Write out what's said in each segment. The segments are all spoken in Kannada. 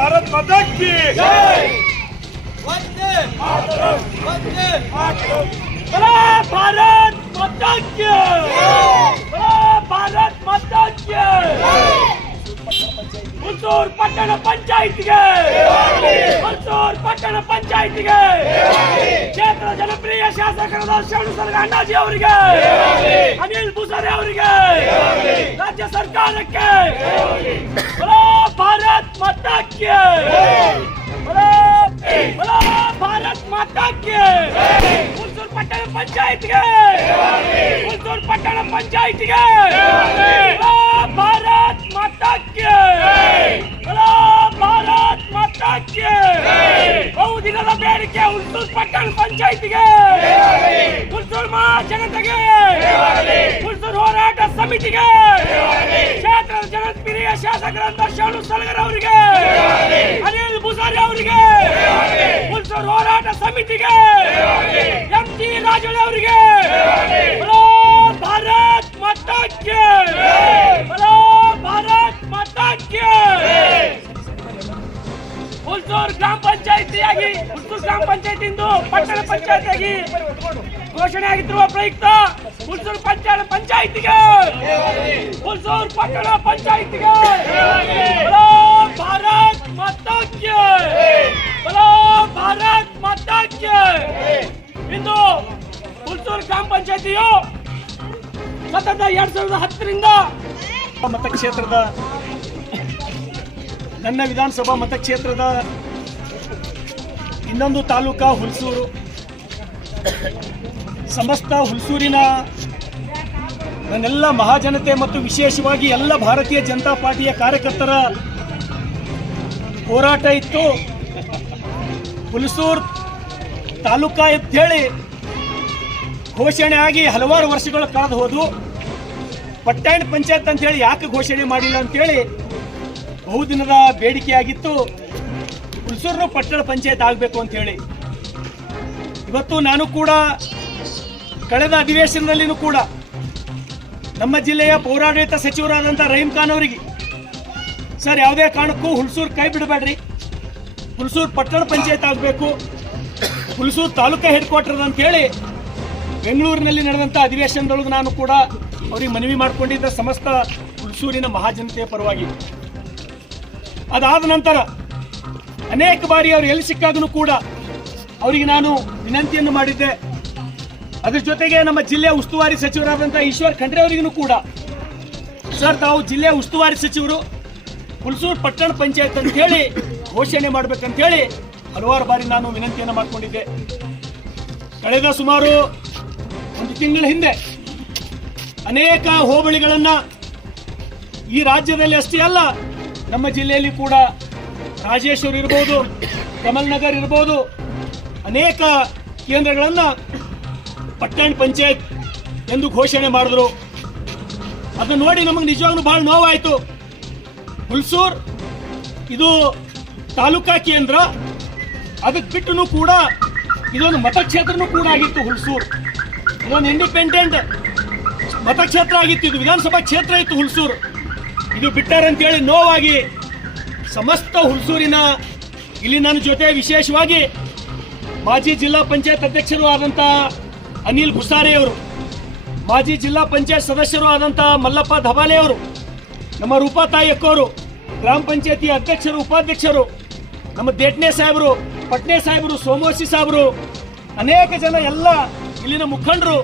भारत माता की जय। वंदे मातरम, वंदे मातरम। भारत माता की भारत माता की ಹುಲ್ಸೂರು ಪಟ್ಟಣ ಪಂಚಾಯಿತಿಗೆ ಹುಲ್ಸೂರು ಪಟ್ಟಣ ಪಂಚಾಯಿತಿಗೆ ಕ್ಷೇತ್ರ ಜನಪ್ರಿಯ ಶಾಸಕರಾದ ಶರಣು ಸಲಗ ಅಣ್ಣಾಜಿ ಅವರಿಗೆ, ಅನಿಲ್ ಬುಸಾರೆ ಅವರಿಗೆ, ರಾಜ್ಯ ಸರ್ಕಾರಕ್ಕೆ ಭಾರತ್ ಮಾತಾ ಕಿ ಭಾರತ್ ಮಾತಾ ಕಿ ಹುಲ್ಸೂರು ಪಟ್ಟಣ ಪಂಚಾಯಿತಿಗೆ ಹುಲ್ಸೂರು ಪಟ್ಟಣ ಪಂಚಾಯಿತಿಗೆ ಭಾರತ್ ಮಾತಾ ಕಿ ಭಾರತ್ ಮಾತಾ ಕಿ ಬಹುದಿನದ ಬೇಡಿಕೆ ಹುಲ್ಸೂರು ಪಟ್ಟಣ ಪಂಚಾಯಿತಿಗೆ ಹುಲ್ಸೂರು ಮಹಾಜನತೆಗೆ ಹುಲ್ಸೂರು ಹೋರಾಟ ಸಮಿತಿಗೆ ಕ್ಷೇತ್ರದ ಜನಪ್ರಿಯ ಶಾಸಕರಾದ ಶರಣು ಸಲಗರ್ ಅವರಿಗೆ, ಅನಿಲ್ ಬುಸಾರೆ ಅವರಿಗೆ, ಹುಲ್ಸೂರು ಹೋರಾಟ ಸಮಿತಿಗೆ ಎಂ.ಜಿ. ರಾಜೋಳಿ ಅವರಿಗೆ ಭಾರತ್ ಮಾತಾ ಕಿ ಭಾರತ್ ಮಾತಾ ಕಿ ಹುಲ್ಸೂರು ಗ್ರಾಮ ಪಂಚಾಯಿತಿಯಾಗಿ ಹುಲ್ಸೂರು ಗ್ರಾಮ ಪಂಚಾಯಿತಿಯಿಂದ ಪಟ್ಟಣ ಪಂಚಾಯಿತಿಯಾಗಿ ಘೋಷಣೆ ಆಗಿರುವ ಪ್ರಯುಕ್ತ ಹುಲ್ಸೂರು ಪಟ್ಟಣ ಪಂಚಾಯಿತಿಗೆ ಹುಲ್ಸೂರು ಪಟ್ಟಣ ಪಂಚಾಯಿತಿಗೆ ಭಾರತ್ ಮಾತಾ ಕಿ ಭಾರತ್ ಮಾತಾ ಕಿ ಇಂದು ಹುಲ್ಸೂರು ಗ್ರಾಮ ಪಂಚಾಯಿತಿಯು ಸತತ 2010ರಿಂದ ಮತಕ್ಷೇತ್ರದ ನನ್ನ ವಿಧಾನಸಭಾ ಮತಕ್ಷೇತ್ರದ ಇನ್ನೊಂದು ತಾಲೂಕಾ ಹುಲ್ಸೂರು, ಸಮಸ್ತ ಹುಲ್ಸೂರಿನ ನನ್ನೆಲ್ಲ ಮಹಾಜನತೆ ಮತ್ತು ವಿಶೇಷವಾಗಿ ಎಲ್ಲ ಭಾರತೀಯ ಜನತಾ ಪಾರ್ಟಿಯ ಕಾರ್ಯಕರ್ತರ ಹೋರಾಟ ಇತ್ತು. ಹುಲ್ಸೂರು ತಾಲೂಕಾ ಅಂತೇಳಿ ಘೋಷಣೆ ಆಗಿ ಹಲವಾರು ವರ್ಷಗಳು ಕಳೆದು ಹೋದವು. ಪಟ್ಟಣ ಪಂಚಾಯತ್ ಅಂತೇಳಿ ಯಾಕೆ ಘೋಷಣೆ ಮಾಡಿಲ್ಲ ಅಂತೇಳಿ ಬಹುದಿನದ ಬೇಡಿಕೆಯಾಗಿತ್ತು. ಹುಲ್ಸೂರು ಪಟ್ಟಣ ಪಂಚಾಯತ್ ಆಗಬೇಕು ಅಂತ ಹೇಳಿ ಇವತ್ತು ನಾನು ಕೂಡ ಕಳೆದ ಅಧಿವೇಶನದಲ್ಲಿನೂ ಕೂಡ ನಮ್ಮ ಜಿಲ್ಲೆಯ ಪೌರಾಡಳಿತ ಸಚಿವರಾದಂಥ ರಹೀಂ ಖಾನ್ ಅವರಿಗೆ, ಸರ್ ಯಾವುದೇ ಕಾರಣಕ್ಕೂ ಹುಲ್ಸೂರು ಕೈ ಬಿಡಬೇಡ್ರಿ, ಹುಲ್ಸೂರು ಪಟ್ಟಣ ಪಂಚಾಯತ್ ಆಗಬೇಕು, ಹುಲ್ಸೂರು ತಾಲೂಕಾ ಹೆಡ್ ಕ್ವಾರ್ಟರ್ ಅಂತ ಹೇಳಿ ಬೆಂಗಳೂರಿನಲ್ಲಿ ನಡೆದಂಥ ಅಧಿವೇಶನದೊಳಗೆ ನಾನು ಕೂಡ ಅವರಿಗೆ ಮನವಿ ಮಾಡಿಕೊಂಡಿದ್ದ ಸಮಸ್ತ ಹುಲ್ಸೂರಿನ ಮಹಾಜನತೆಯ ಪರವಾಗಿ. ಅದಾದ ನಂತರ ಅನೇಕ ಬಾರಿ ಅವರು ಎಲ್ಲಿ ಸಿಕ್ಕಾಗಲೂ ಕೂಡ ಅವರಿಗೆ ನಾನು ವಿನಂತಿಯನ್ನು ಮಾಡಿದ್ದೆ. ಅದರ ಜೊತೆಗೆ ನಮ್ಮ ಜಿಲ್ಲೆಯ ಉಸ್ತುವಾರಿ ಸಚಿವರಾದಂಥ ಈಶ್ವರ್ ಖಂಡ್ರೆ ಅವರಿಗೂ ಕೂಡ, ಸರ್ ತಾವು ಜಿಲ್ಲೆಯ ಉಸ್ತುವಾರಿ ಸಚಿವರು ಹುಲ್ಸೂರು ಪಟ್ಟಣ ಪಂಚಾಯತ್ ಅಂತ ಹೇಳಿ ಘೋಷಣೆ ಮಾಡಬೇಕಂತ ಹೇಳಿ ಹಲವಾರು ಬಾರಿ ನಾನು ವಿನಂತಿಯನ್ನು ಮಾಡಿಕೊಂಡಿದ್ದೆ. ಕಳೆದ ಸುಮಾರು ಒಂದು ತಿಂಗಳ ಹಿಂದೆ ಅನೇಕ ಹೋಬಳಿಗಳನ್ನು ಈ ರಾಜ್ಯದಲ್ಲಿ ಅಷ್ಟೇ ಅಲ್ಲ ನಮ್ಮ ಜಿಲ್ಲೆಯಲ್ಲಿ ಕೂಡ ರಾಜೇಶ್ವರ ಇರ್ಬೋದು, ಕಮಲ್ ನಗರ್ ಇರ್ಬೋದು, ಅನೇಕ ಕೇಂದ್ರಗಳನ್ನು ಪಟ್ಟಣ ಪಂಚಾಯತ್ ಎಂದು ಘೋಷಣೆ ಮಾಡಿದ್ರು. ಅದನ್ನು ನೋಡಿ ನಮಗೆ ನಿಜವಾಗ್ಲೂ ಬಹಳ ನೋವಾಯಿತು. ಹುಲ್ಸೂರು ಇದು ತಾಲೂಕಾ ಕೇಂದ್ರ, ಅದಕ್ಕೆ ಬಿಟ್ಟು ಕೂಡ ಇದೊಂದು ಮತಕ್ಷೇತ್ರನೂ ಕೂಡ ಆಗಿತ್ತು. ಹುಲ್ಸೂರು ಇದೊಂದು ಇಂಡಿಪೆಂಡೆಂಟ್ ಮತಕ್ಷೇತ್ರ ಆಗಿತ್ತು, ಇದು ವಿಧಾನಸಭಾ ಕ್ಷೇತ್ರ ಇತ್ತು ಹುಲ್ಸೂರು. ಇದು ಬಿಟ್ಟಾರಂತೇಳಿ ನೋವಾಗಿ ಸಮಸ್ತ ಹುಲ್ಸೂರಿನ ಇಲ್ಲಿ ನನ್ನ ಜೊತೆ ವಿಶೇಷವಾಗಿ ಮಾಜಿ ಜಿಲ್ಲಾ ಪಂಚಾಯತ್ ಅಧ್ಯಕ್ಷರು ಆದಂಥ ಅನಿಲ್ ಬುಸಾರೆ ಅವರು, ಮಾಜಿ ಜಿಲ್ಲಾ ಪಂಚಾಯತ್ ಸದಸ್ಯರು ಆದಂಥ ಮಲ್ಲಪ್ಪ ಧಬಾಲೆ ಅವರು, ನಮ್ಮ ರೂಪಾತಾಯಿ ಅಕ್ಕವರು, ಗ್ರಾಮ ಪಂಚಾಯತಿ ಅಧ್ಯಕ್ಷರು ಉಪಾಧ್ಯಕ್ಷರು, ನಮ್ಮ ದೇಟ್ನೆ ಸಾಹೇಬರು, ಪಟ್ನೆ ಸಾಹೇಬರು, ಸೋಮೋಸಿ ಸಾಹೇಬರು, ಅನೇಕ ಜನ ಎಲ್ಲ ಇಲ್ಲಿನ ಮುಖಂಡರು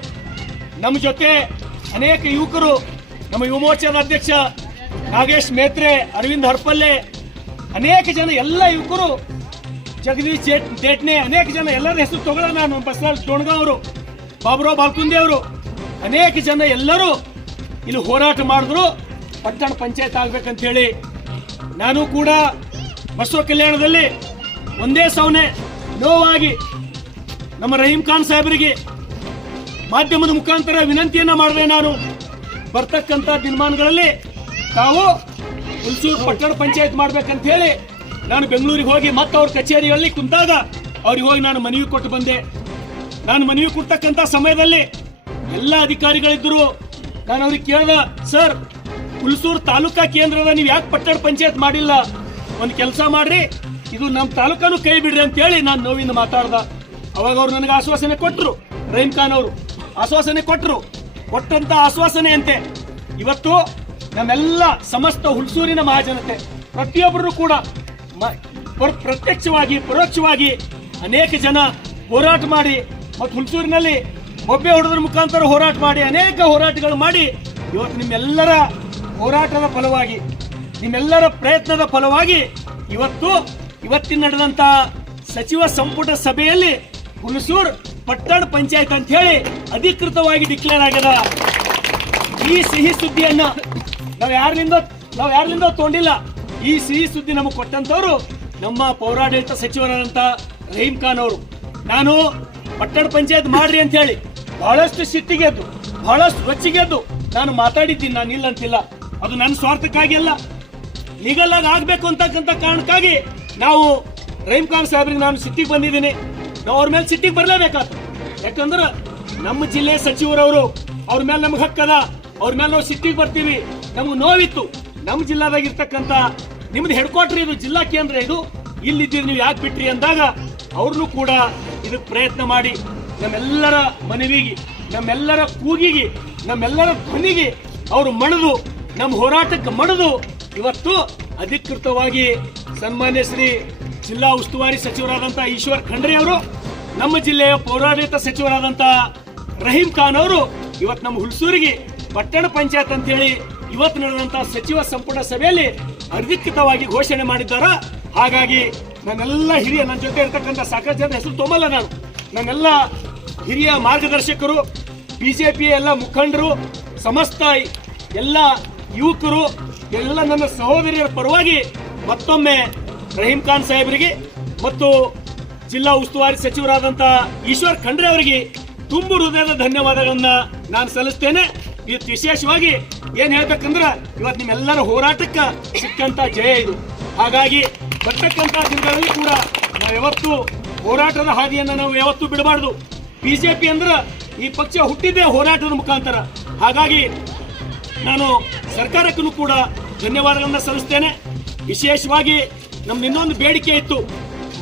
ನಮ್ಮ ಜೊತೆ, ಅನೇಕ ಯುವಕರು ನಮ್ಮ ಯುವ ಮೋರ್ಚಾದ ಅಧ್ಯಕ್ಷ ನಾಗೇಶ್ ಮೇತ್ರೆ, ಅರವಿಂದ್ ಹರ್ಪಲ್ಲೆ, ಅನೇಕ ಜನ ಎಲ್ಲ ಯುವಕರು, ಜಗದೀಶ್ ಜೇಟ್ನೆ, ಅನೇಕ ಜನ ಎಲ್ಲರ ಹೆಸರು ತಗೊಳ್ಳೋ ನಾನು, ಬಸವರಾಜ್ ಡೋಣ್ಗಾಂವ್ ಅವರು, ಬಾಬುರಾವ್ ಬಾಲ್ಕುಂದೆ ಅವರು, ಅನೇಕ ಜನ ಎಲ್ಲರೂ ಇಲ್ಲಿ ಹೋರಾಟ ಮಾಡಿದ್ರು ಪಟ್ಟಣ ಪಂಚಾಯತ್ ಆಗ್ಬೇಕಂತ ಹೇಳಿ. ನಾನು ಕೂಡ ಬಸವ ಕಲ್ಯಾಣದಲ್ಲಿ ಒಂದೇ ಸೌನೆ ನೋವಾಗಿ ನಮ್ಮ ರಹೀಂ ಖಾನ್ ಸಾಹೇಬರಿಗೆ ಮಾಧ್ಯಮದ ಮುಖಾಂತರ ವಿನಂತಿಯನ್ನ ಮಾಡಿದೆ. ನಾನು ಬರ್ತಕ್ಕಂಥ ದಿನಮಾನಗಳಲ್ಲಿ ತಾವು ಹುಲ್ಸೂರು ಪಟ್ಟಣ ಪಂಚಾಯತ್ ಮಾಡ್ಬೇಕಂತ ಹೇಳಿ ನಾನು ಬೆಂಗಳೂರಿಗೆ ಹೋಗಿ ಮತ್ತೆ ಅವ್ರ ಕಚೇರಿಯಲ್ಲಿ ಕುಂತಾಗ ಅವ್ರಿಗೆ ಹೋಗಿ ನಾನು ಮನವಿ ಕೊಟ್ಟು ಬಂದೆ. ನಾನು ಮನವಿ ಕೊಡ್ತಕ್ಕಂಥ ಸಮಯದಲ್ಲಿ ಎಲ್ಲ ಅಧಿಕಾರಿಗಳಿದ್ರು. ನಾನು ಅವ್ರಿಗೆ ಕೇಳ್ದ, ಸರ್ ಹುಲ್ಸೂರು ತಾಲೂಕಾ ಕೇಂದ್ರದ ನೀವು ಯಾಕೆ ಪಟ್ಟಣ ಪಂಚಾಯತ್ ಮಾಡಿಲ್ಲ? ಒಂದು ಕೆಲಸ ಮಾಡ್ರಿ, ಇದು ನಮ್ಮ ತಾಲೂಕನ್ನು ಕೈ ಬಿಡ್ರಿ ಅಂತ ಹೇಳಿ ನಾನು ನೋವಿಂದ ಮಾತಾಡ್ದ. ಅವಾಗ ಅವ್ರು ನನಗೆ ಆಶ್ವಾಸನೆ ಕೊಟ್ಟರು, ರಹೀಂ ಖಾನ್ ಅವರು ಆಶ್ವಾಸನೆ ಕೊಟ್ಟರು. ಕೊಟ್ಟಂತ ಆಶ್ವಾಸನೆ ಅಂತೆ ಇವತ್ತು ನಮ್ಮೆಲ್ಲ ಸಮಸ್ತ ಹುಲ್ಸೂರಿನ ಮಹಾಜನತೆ ಪ್ರತಿಯೊಬ್ಬರು ಕೂಡ ಪ್ರತ್ಯಕ್ಷವಾಗಿ ಪರೋಕ್ಷವಾಗಿ ಅನೇಕ ಜನ ಹೋರಾಟ ಮಾಡಿ ಮತ್ತು ಹುಲ್ಸೂರಿನಲ್ಲಿ ಬೊಬ್ಬೆ ಹೊಡೆದ್ರ ಮುಖಾಂತರ ಹೋರಾಟ ಮಾಡಿ ಅನೇಕ ಹೋರಾಟಗಳು ಮಾಡಿ ಇವತ್ತು ನಿಮ್ಮೆಲ್ಲರ ಹೋರಾಟದ ಫಲವಾಗಿ, ನಿಮ್ಮೆಲ್ಲರ ಪ್ರಯತ್ನದ ಫಲವಾಗಿ ಇವತ್ತಿನ ನಡೆದಂತ ಸಚಿವ ಸಂಪುಟ ಸಭೆಯಲ್ಲಿ ಹುಲ್ಸೂರು ಪಟ್ಟಣ ಪಂಚಾಯತ್ ಅಂತ ಹೇಳಿ ಅಧಿಕೃತವಾಗಿ ಡಿಕ್ಲೇರ್ ಆಗ್ಯದ. ಈ ಸಿಹಿ ಸುದ್ದಿಯನ್ನ ನಾವು ಯಾರಿಂದ ತಗೊಂಡಿಲ್ಲ. ಈ ಸಿಹಿ ಸುದ್ದಿ ನಮಗೆ ಕೊಟ್ಟಂತವ್ರು ನಮ್ಮ ಪೌರಾಡಳಿತ ಸಚಿವರಾದಂತ ರಹೀಂ ಖಾನ್ ಅವರು. ನಾನು ಪಟ್ಟಣ ಪಂಚಾಯತ್ ಮಾಡ್ರಿ ಅಂತ ಹೇಳಿ ಬಹಳಷ್ಟು ಸಿಟ್ಟಿಗೆದ್ದು, ಬಹಳಷ್ಟು ರೊಚ್ಚಿಗೆದ್ದು ನಾನು ಮಾತಾಡಿದ್ದೀನಿ. ನಾನು ಇಲ್ಲ ಅಂತಿಲ್ಲ, ಅದು ನನ್ನ ಸ್ವಾರ್ಥಕ್ಕಾಗಿ ಅಲ್ಲ, ಲೀಗಲ್ ಆಗಿ ಆಗ್ಬೇಕು ಅಂತಕ್ಕಂಥ ಕಾರಣಕ್ಕಾಗಿ ನಾವು ರಹೀಂ ಖಾನ್ ಸಾಹೇಬ್ರಿಗೆ ನಾನು ಸಿಟ್ಟಿಗೆ ಬಂದಿದ್ದೀನಿ. ನಾವು ಅವ್ರ ಮೇಲೆ ಸಿಟ್ಟಿಗೆ ಬರಲೇಬೇಕಾಯ್ತು. ಯಾಕಂದ್ರೆ ನಮ್ಮ ಜಿಲ್ಲೆ ಸಚಿವರವರು, ಅವ್ರ ಮೇಲೆ ನಮ್ಗೆ ಹಕ್ಕದ, ಅವ್ರ ಮೇಲೆ ನಾವು ಸಿಟ್ಟಿಗೆ ಬರ್ತೀವಿ. ನಮ್ಗೆ ನೋವಿತ್ತು. ನಮ್ಮ ಜಿಲ್ಲಾದಾಗಿರ್ತಕ್ಕಂಥ ನಿಮ್ದು ಹೆಡ್ ಕ್ವಾರ್ಟರ್ ಇದು, ಜಿಲ್ಲಾ ಕೇಂದ್ರ ಇದು, ಇಲ್ಲಿದ್ದೀರಿ ನೀವು ಯಾಕೆ ಬಿಟ್ರಿ ಅಂದಾಗ ಅವ್ರನ್ನೂ ಕೂಡ ಇದಕ್ಕೆ ಪ್ರಯತ್ನ ಮಾಡಿ ನಮ್ಮೆಲ್ಲರ ಮನವಿಗೆ, ನಮ್ಮೆಲ್ಲರ ಕೂಗಿಗೆ, ನಮ್ಮೆಲ್ಲರ ಧ್ವನಿಗೆ ಅವರು ಮಣಿದು, ನಮ್ಮ ಹೋರಾಟಕ್ಕೆ ಮಣಿದು ಇವತ್ತು ಅಧಿಕೃತವಾಗಿ ಸನ್ಮಾನ್ಯ ಶ್ರೀ ಜಿಲ್ಲಾ ಉಸ್ತುವಾರಿ ಸಚಿವರಾದಂಥ ಈಶ್ವರ್ ಖಂಡ್ರೆ ಅವರು, ನಮ್ಮ ಜಿಲ್ಲೆಯ ಪೌರಾಡಳಿತ ಸಚಿವರಾದಂಥ ರಹೀಂ ಖಾನ್ ಅವರು ಇವತ್ತು ನಮ್ಮ ಹುಲ್ಸೂರಿಗೆ ಪಟ್ಟಣ ಪಂಚಾಯತ್ ಅಂತ ಹೇಳಿ ಇವತ್ತು ನಡೆದಂತ ಸಚಿವ ಸಂಪುಟ ಸಭೆಯಲ್ಲಿ ಅಧಿಕೃತವಾಗಿ ಘೋಷಣೆ ಮಾಡಿದ್ದಾರೆ. ಹಾಗಾಗಿ ನನ್ನೆಲ್ಲ ಹಿರಿಯ, ನನ್ನ ಜೊತೆ ಇರ್ತಕ್ಕಂಥ ಸಾಕಷ್ಟು ಜನ ಹೆಸರು ತೊಂಬಲ್ಲ ನಾನು, ನನ್ನೆಲ್ಲ ಹಿರಿಯ ಮಾರ್ಗದರ್ಶಕರು, ಬಿಜೆಪಿ ಎಲ್ಲ ಮುಖಂಡರು, ಸಮಸ್ತ ಎಲ್ಲ ಯುವಕರು, ಎಲ್ಲ ನನ್ನ ಸಹೋದರಿಯರ ಪರವಾಗಿ ಮತ್ತೊಮ್ಮೆ ರಹೀಂ ಖಾನ್ ಸಾಹೇಬರಿಗೆ ಮತ್ತು ಜಿಲ್ಲಾ ಉಸ್ತುವಾರಿ ಸಚಿವರಾದಂಥ ಈಶ್ವರ್ ಖಂಡ್ರೆ ಅವರಿಗೆ ತುಂಬು ಹೃದಯದ ಧನ್ಯವಾದಗಳನ್ನ ನಾನು ಸಲ್ಲಿಸ್ತೇನೆ. ಇವತ್ತು ವಿಶೇಷವಾಗಿ ಏನ್ ಹೇಳ್ಬೇಕಂದ್ರೆ ಇವತ್ತು ನಿಮ್ಮೆಲ್ಲರ ಹೋರಾಟಕ್ಕೆ ಸಿಕ್ಕಂತ ಜಯ ಇದು. ಹಾಗಾಗಿ ಬರ್ತಕ್ಕಂಥ ದಿನಗಳಲ್ಲಿ ಕೂಡ ನಾವು ಯಾವತ್ತು ಹೋರಾಟದ ಹಾದಿಯನ್ನು ನಾವು ಯಾವತ್ತೂ ಬಿಡಬಾರ್ದು. ಬಿಜೆಪಿ ಅಂದ್ರೆ ಈ ಪಕ್ಷ ಹುಟ್ಟಿದ್ದೇ ಹೋರಾಟದ ಮುಖಾಂತರ. ಹಾಗಾಗಿ ನಾನು ಸರ್ಕಾರಕ್ಕೂ ಕೂಡ ಧನ್ಯವಾದಗಳನ್ನ ಸಲ್ಲಿಸ್ತೇನೆ. ವಿಶೇಷವಾಗಿ ನಮ್ದು ಇನ್ನೊಂದು ಬೇಡಿಕೆ ಇತ್ತು,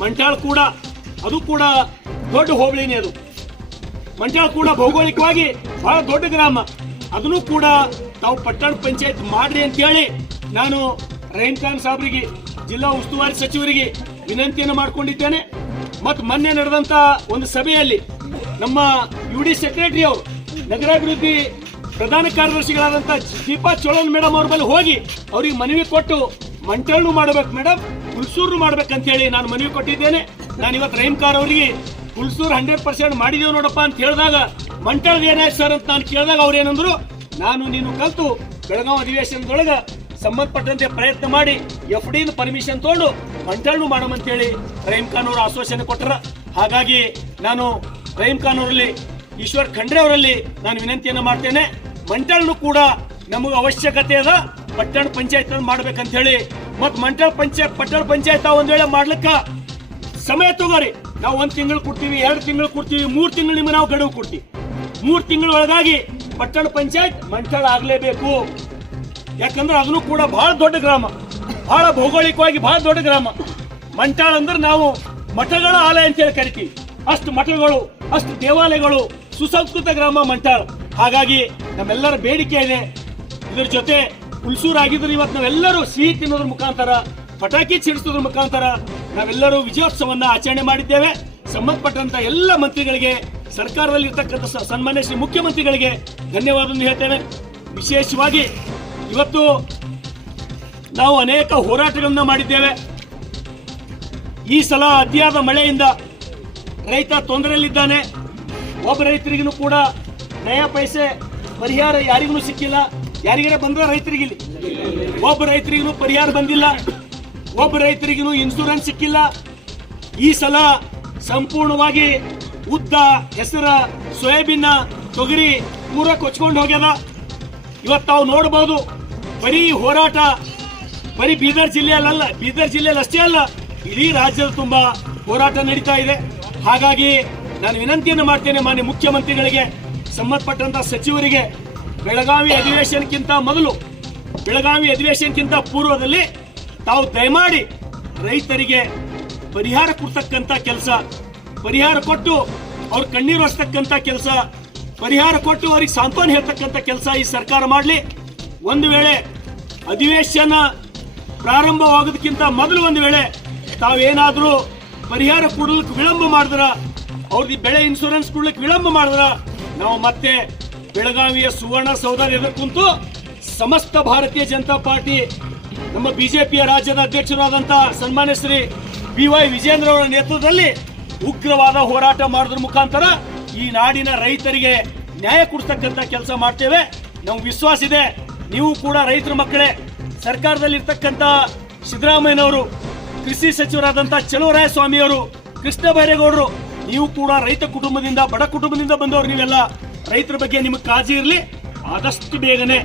ಮಂಟಾಳ್ ಕೂಡ, ಅದು ಕೂಡ ದೊಡ್ಡ ಹೋಬಳಿನೇ. ಅದು ಮಂಟಾಳ್ ಕೂಡ ಭೌಗೋಳಿಕವಾಗಿ ಬಹಳ ದೊಡ್ಡ ಗ್ರಾಮ. ಅದನ್ನು ಕೂಡ ತಾವು ಪಟ್ಟಣ ಪಂಚಾಯತ್ ಮಾಡ್ರಿ ಅಂತ ಹೇಳಿ ನಾನು ರಹೀಂ ಖಾನ್ ಸಾಹೇಬರಿಗೆ, ಜಿಲ್ಲಾ ಉಸ್ತುವಾರಿ ಸಚಿವರಿಗೆ ವಿನಂತಿಯನ್ನು ಮಾಡಿಕೊಂಡಿದ್ದೇನೆ. ಮತ್ತು ಮೊನ್ನೆ ನಡೆದಂತ ಒಂದು ಸಭೆಯಲ್ಲಿ ನಮ್ಮ ಯುಡಿ ಸೆಕ್ರೆಟರಿ ಅವರು, ನಗರಾಭಿವೃದ್ಧಿ ಪ್ರಧಾನ ಕಾರ್ಯದರ್ಶಿಗಳಾದಂಥ ದೀಪಾ ಚೋಳನ್ ಮೇಡಮ್ ಅವ್ರ ಬಳಿ ಹೋಗಿ ಅವ್ರಿಗೆ ಮನವಿ ಕೊಟ್ಟು ಮಂಟಾಳ್ನು ಮಾಡ್ಬೇಕು ಮೇಡಮ್, ಹುಲ್ಸೂರು ಮಾಡ್ಬೇಕಂತ ಹೇಳಿ ನಾನು ಮನವಿ ಕೊಟ್ಟಿದ್ದೇನೆ. ನಾನು ಇವತ್ತು ರಹೀಂ ಖಾನ್ ಅವರಿಗೆ ಹುಲ್ಸೂರು 100% ಮಾಡಿದೇವು ನೋಡಪ್ಪ ಅಂತ ಹೇಳಿದಾಗ, ಮಂಟಾಳ್ ಏನಾಯ್ತು ಸರ್ ಅಂತ ನಾನು ಕೇಳಿದಾಗ ಅವ್ರು ಏನಂದ್ರು, ನಾನು ನೀನು ಕಲ್ತು ಬೆಳಗಾವಿ ಅಧಿವೇಶನದೊಳಗೆ ಸಂಬಂಧಪಟ್ಟಂತೆ ಪ್ರಯತ್ನ ಮಾಡಿ FD ಪರ್ಮಿಷನ್ ತಗೊಂಡು ಮಂಟಾಳ್ನು ಮಾಡಮಂತ ಹೇಳಿ ರಹೀಂ ಖಾನ್ ಅವರು ಆಶ್ವಾಸನೆ ಕೊಟ್ಟರ. ಹಾಗಾಗಿ ನಾನು ರಹೀಂ ಖಾನ್ ಅವರಲ್ಲಿ, ಈಶ್ವರ್ ಖಂಡ್ರೆ ಅವರಲ್ಲಿ ನಾನು ವಿನಂತಿಯನ್ನು ಮಾಡ್ತೇನೆ. ಮಂಟಾಳ್ನು ಕೂಡ ನಮಗೆ ಅವಶ್ಯಕತೆ ಅದ, ಪಟ್ಟಣ ಪಂಚಾಯತ್ ಮಾಡ್ಬೇಕಂತ ಹೇಳಿ. ಮತ್ತು ಪಟ್ಟಣ ಪಂಚಾಯತ್ ಒಂದ್ ವೇಳೆ ಮಾಡ್ಲಿಕ್ಕ ಸಮಯ ತಗೋರಿ, ನಾವು 1 ತಿಂಗಳು ಕೊಡ್ತೀವಿ, 2 ತಿಂಗಳು ಕೊಡ್ತೀವಿ, 3 ತಿಂಗಳು ನಿಮಗೆ ನಾವು ಗಡುವು ಕೊಡ್ತೀವಿ. 3 ತಿಂಗಳ ಒಳಗಾಗಿ ಪಟ್ಟಣ ಪಂಚಾಯತ್ ಮಂಟಾಳ ಆಗ್ಲೇಬೇಕು. ಯಾಕಂದ್ರೆ ಅದನ್ನು ಕೂಡ ಬಹಳ ದೊಡ್ಡ ಗ್ರಾಮ, ಬಹಳ ಭೌಗೋಳಿಕವಾಗಿ ಬಹಳ ದೊಡ್ಡ ಗ್ರಾಮ. ಮಂಟಾಳ ಅಂದ್ರೆ ನಾವು ಮಠಗಳ ಆಲಯ ಅಂತ ಹೇಳಿ ಕರಿತೀವಿ. ಅಷ್ಟು ಮಠಗಳು, ಅಷ್ಟು ದೇವಾಲಯಗಳು, ಸುಸಂಸ್ಕೃತ ಗ್ರಾಮ ಮಂಟಾಳ. ಹಾಗಾಗಿ ನಮ್ಮೆಲ್ಲರ ಬೇಡಿಕೆ ಇದೆ. ಇದ್ರ ಜೊತೆ ಹುಲ್ಸೂರು ಆಗಿದ್ರೆ ಇವತ್ತು ನಾವೆಲ್ಲರೂ ಸಿಹಿ ತಿನ್ನೋದ್ರ ಮುಖಾಂತರ, ಪಟಾಕಿ ಸಿಡಿಸೋದ್ರ ಮುಖಾಂತರ ನಾವೆಲ್ಲರೂ ವಿಜಯೋತ್ಸವನ್ನ ಆಚರಣೆ ಮಾಡಿದ್ದೇವೆ. ಸಂಬಂಧಪಟ್ಟಂತ ಎಲ್ಲ ಮಂತ್ರಿಗಳಿಗೆ, ಸರ್ಕಾರದಲ್ಲಿ ಇರ್ತಕ್ಕಂಥ ಸನ್ಮಾನ್ಯ ಶ್ರೀ ಮುಖ್ಯಮಂತ್ರಿಗಳಿಗೆ ಧನ್ಯವಾದವನ್ನು ಹೇಳ್ತೇನೆ. ವಿಶೇಷವಾಗಿ ಇವತ್ತು ನಾವು ಅನೇಕ ಹೋರಾಟಗಳನ್ನ ಮಾಡಿದ್ದೇವೆ. ಈ ಸಲ ಅತಿಯಾದ ಮಳೆಯಿಂದ ರೈತ ತೊಂದರೆಯಲ್ಲಿದ್ದಾನೆ. ಒಬ್ಬ ರೈತರಿಗೂ ಕೂಡ ನಯಾ ಪೈಸೆ ಪರಿಹಾರ ಯಾರಿಗೂ ಸಿಕ್ಕಿಲ್ಲ. ಯಾರಿಗಾರ ಬಂದ್ರೆ ರೈತರಿಗೆ ಒಬ್ಬ ರೈತರಿಗೂ ಪರಿಹಾರ ಬಂದಿಲ್ಲ. ಒಬ್ಬ ರೈತರಿಗೂ ಇನ್ಶೂರೆನ್ಸ್ ಸಿಕ್ಕಿಲ್ಲ. ಈ ಸಲ ಸಂಪೂರ್ಣವಾಗಿ ಉದ್ದ, ಹೆಸರ, ಸೋಯಾಬೀನ್, ತೊಗರಿ ಪೂರ ಕೊಚ್ಕೊಂಡು ಹೋಗ್ಯದ. ಇವತ್ತು ತಾವು ನೋಡಬಹುದು, ಬರೀ ಹೋರಾಟ ಬರೀ ಬೀದರ್ ಜಿಲ್ಲೆಯಲ್ಲಿ ಅಷ್ಟೇ ಅಲ್ಲ, ಇಡೀ ರಾಜ್ಯದ ತುಂಬಾ ಹೋರಾಟ ನಡೀತಾ ಇದೆ. ಹಾಗಾಗಿ ನಾನು ವಿನಂತಿಯನ್ನು ಮಾಡ್ತೇನೆ ಮಾನ್ಯ ಮುಖ್ಯಮಂತ್ರಿಗಳಿಗೆ, ಸಂಬಂಧಪಟ್ಟಂತ ಸಚಿವರಿಗೆ, ಬೆಳಗಾವಿ ಅಧಿವೇಶನಕ್ಕಿಂತ ಪೂರ್ವದಲ್ಲಿ ತಾವು ದಯಮಾಡಿ ರೈತರಿಗೆ ಪರಿಹಾರ ಕೊಡ್ತಕ್ಕಂಥ ಕೆಲಸ, ಪರಿಹಾರ ಕೊಟ್ಟು ಅವ್ರ ಕಣ್ಣೀರು ಒರೆಸ್ತಕ್ಕಂಥ ಕೆಲಸ, ಪರಿಹಾರ ಕೊಟ್ಟು ಅವ್ರಿಗೆ ಸಾಂತ್ವನ ಹೇಳ್ತಕ್ಕಂಥ ಕೆಲಸ ಈ ಸರ್ಕಾರ ಮಾಡಲಿ. ಒಂದು ವೇಳೆ ಅಧಿವೇಶನ ಪ್ರಾರಂಭವಾಗೋದಕ್ಕಿಂತ ಮೊದಲು ಒಂದು ವೇಳೆ ತಾವೇನಾದ್ರೂ ಪರಿಹಾರ ಕೊಡಲಿಕ್ಕೆ ವಿಳಂಬ ಮಾಡಿದ್ರ, ಅವ್ರದ್ದು ಬೆಳೆ ಇನ್ಶೂರೆನ್ಸ್ ಕೊಡ್ಲಿಕ್ಕೆ ವಿಳಂಬ ಮಾಡಿದ್ರ, ನಾವು ಮತ್ತೆ ಬೆಳಗಾವಿಯ ಸುವರ್ಣ ಸೌಧ ಎದುರು ಕುಂತು ಸಮಸ್ತ ಭಾರತೀಯ ಜನತಾ ಪಾರ್ಟಿ, ನಮ್ಮ ಬಿಜೆಪಿಯ ರಾಜ್ಯದ ಅಧ್ಯಕ್ಷರಾದಂತ ಸನ್ಮಾನ್ಯ ಶ್ರೀ BY ವಿಜೇಂದ್ರ ಅವರ ನೇತೃತ್ವದಲ್ಲಿ ಉಗ್ರವಾದ ಹೋರಾಟ ಮಾಡೋದ್ರ ಮುಖಾಂತರ ಈ ನಾಡಿನ ರೈತರಿಗೆ ನ್ಯಾಯ ಕೊಡಿಸ್ತಕ್ಕಂಥ ಕೆಲಸ ಮಾಡ್ತೇವೆ. ನಮ್ಗೆ ವಿಶ್ವಾಸ ಇದೆ, ನೀವು ಕೂಡ ರೈತರ ಮಕ್ಕಳೇ. ಸರ್ಕಾರದಲ್ಲಿ ಇರ್ತಕ್ಕಂಥ ಸಿದ್ದರಾಮಯ್ಯನವರು, ಕೃಷಿ ಸಚಿವರಾದಂಥ ಚಲುವರಾಯಸ್ವಾಮಿ ಅವರು, ಕೃಷ್ಣ ಬೈರೇಗೌಡರು, ನೀವು ಕೂಡ ರೈತ ಕುಟುಂಬದಿಂದ, ಬಡ ಕುಟುಂಬದಿಂದ ಬಂದವರು. ನೀವೆಲ್ಲ ರೈತರ ಬಗ್ಗೆ ನಿಮಗೆ ಕಾಳಜಿ ಇರಲಿ. ಆದಷ್ಟು ಬೇಗನೆ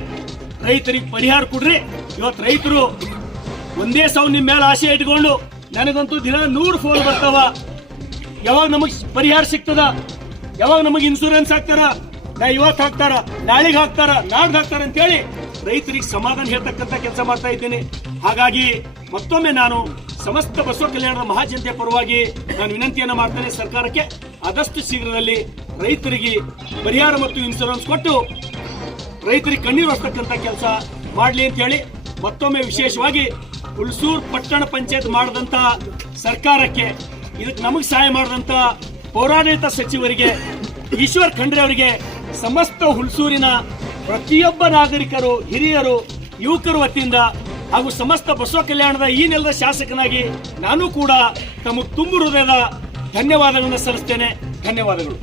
ರೈತರಿಗೆ ಪರಿಹಾರ ಕೊಡ್ರಿ. ಇವತ್ತು ರೈತರು ಒಂದೇ ಸಾವು ನಿಮ್ಮ ಮೇಲೆ ಆಸೆ ಇಟ್ಕೊಂಡು, ನನಗಂತೂ ದಿನ 100 ಫೋನ್ ಬರ್ತಾವ, ಯಾವಾಗ ನಮಗೆ ಪರಿಹಾರ ಸಿಗ್ತದ, ಯಾವಾಗ ನಮಗೆ ಇನ್ಶೂರೆನ್ಸ್ ಹಾಕ್ತಾರ, ಇವತ್ತು ಹಾಕ್ತಾರ, ನಾಳೆಗೆ ಹಾಕ್ತಾರ, ನಾಡ್ದು ಹಾಕ್ತಾರ ಅಂತೇಳಿ ರೈತರಿಗೆ ಸಮಾಧಾನ ಹೇಳ್ತಕ್ಕಂಥ ಕೆಲಸ ಮಾಡ್ತಾ ಇದ್ದೇನೆ. ಹಾಗಾಗಿ ಮತ್ತೊಮ್ಮೆ ನಾನು ಸಮಸ್ತ ಬಸವ ಕಲ್ಯಾಣದ ಮಹಾಜನತೆಯ ಪರವಾಗಿ ನಾನು ವಿನಂತಿಯನ್ನು ಮಾಡ್ತೇನೆ ಸರ್ಕಾರಕ್ಕೆ, ಆದಷ್ಟು ಶೀಘ್ರದಲ್ಲಿ ರೈತರಿಗೆ ಪರಿಹಾರ ಮತ್ತು ಇನ್ಶೂರೆನ್ಸ್ ಕೊಟ್ಟು ರೈತರಿಗೆ ಕಣ್ಣೀರು ಒರೆಸ್ತಕ್ಕಂಥ ಕೆಲಸ ಮಾಡಲಿ ಅಂತ ಹೇಳಿ, ಮತ್ತೊಮ್ಮೆ ವಿಶೇಷವಾಗಿ ಹುಲ್ಸೂರು ಪಟ್ಟಣ ಪಂಚಾಯತ್ ಮಾಡಿದಂತ ಸರ್ಕಾರಕ್ಕೆ, ಇದಕ್ಕೆ ನಮಗೆ ಸಹಾಯ ಮಾಡಿದಂತ ಪೌರಾಡಳಿತ ಸಚಿವರಿಗೆ, ಈಶ್ವರ್ ಖಂಡ್ರೆ ಅವರಿಗೆ, ಸಮಸ್ತ ಹುಲ್ಸೂರಿನ ಪ್ರತಿಯೊಬ್ಬ ನಾಗರಿಕರು, ಹಿರಿಯರು, ಯುವಕರ ವತಿಯಿಂದ ಹಾಗೂ ಸಮಸ್ತ ಬಸವ ಕಲ್ಯಾಣದ ಈ ನೆಲದ ಶಾಸಕನಾಗಿ ನಾನು ಕೂಡ ತಮಗೆ ತುಂಬು ಹೃದಯದ ಧನ್ಯವಾದಗಳನ್ನು ಸಲ್ಲಿಸ್ತೇನೆ. ಧನ್ಯವಾದಗಳು.